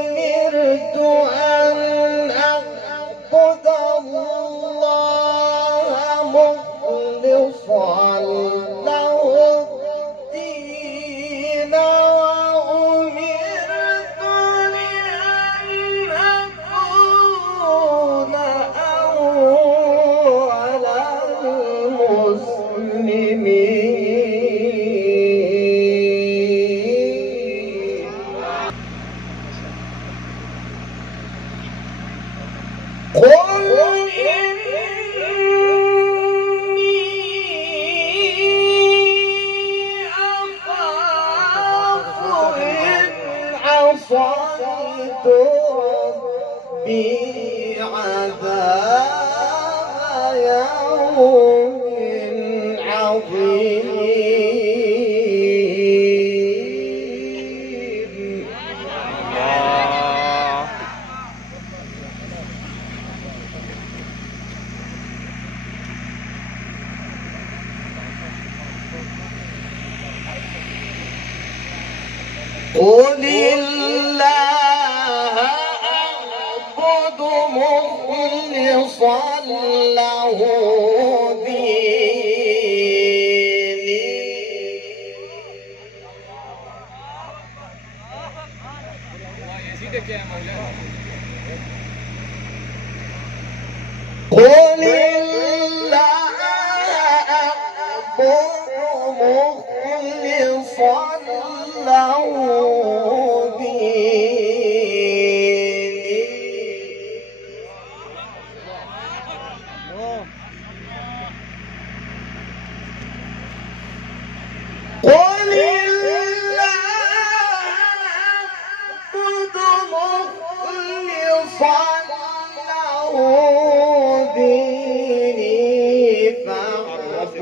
أمرت أن أعبد الله مخلصا له الدين وأمرت لأن أكون أول المسلمين. قل إني أخاف إن عصيت ربي عذاب يوم عظيم. قل الله أعبد مخلصا له ديني. قل الله أعبد مخلصا له ديني. قل الله أعبد مخلصا له ديني فاعبد